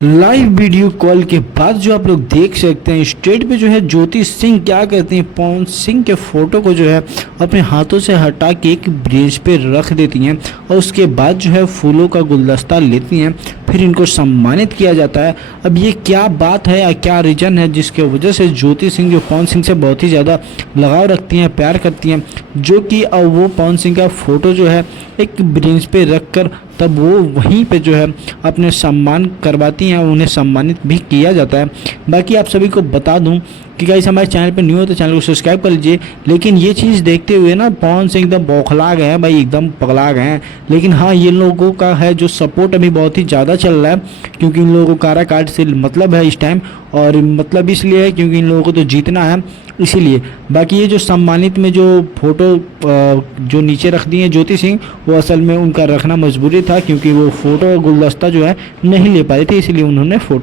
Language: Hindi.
लाइव वीडियो कॉल के बाद जो आप लोग देख सकते हैं स्टेज पे जो है ज्योति सिंह क्या करती हैं, पवन सिंह के फोटो को जो है अपने हाथों से हटा के एक ब्रेंच पे रख देती हैं और उसके बाद जो है फूलों का गुलदस्ता लेती हैं, फिर इनको सम्मानित किया जाता है। अब ये क्या बात है या क्या रीजन है जिसके वजह से ज्योति सिंह जो पवन सिंह से बहुत ही ज़्यादा लगाव रखती हैं, प्यार करती हैं, जो कि अब वो पवन सिंह का फोटो जो है एक ब्रेंच पे रख कर तब वो वहीं पे जो है अपने सम्मान करवाती हैं, उन्हें सम्मानित भी किया जाता है। बाकी आप सभी को बता दूं कि गाइस हमारे चैनल पे न्यू हो तो चैनल को सब्सक्राइब कर लीजिए। लेकिन ये चीज़ देखते हुए ना पवन सिंह एकदम बौखला गए हैं भाई, एकदम पगला गए हैं। लेकिन हाँ, ये लोगों का है जो सपोर्ट अभी बहुत ही ज़्यादा चल रहा है, क्योंकि इन लोगों को कारा कार्ड से मतलब है इस टाइम, और मतलब इसलिए है क्योंकि इन लोगों को तो जीतना है इसीलिए। बाकी ये जो सम्मानित में जो फोटो जो नीचे रख दी है ज्योति सिंह, वो असल में उनका रखना मजबूरी था, क्योंकि वो फोटो गुलदस्ता जो है नहीं ले पाए थे, इसीलिए उन्होंने फोटो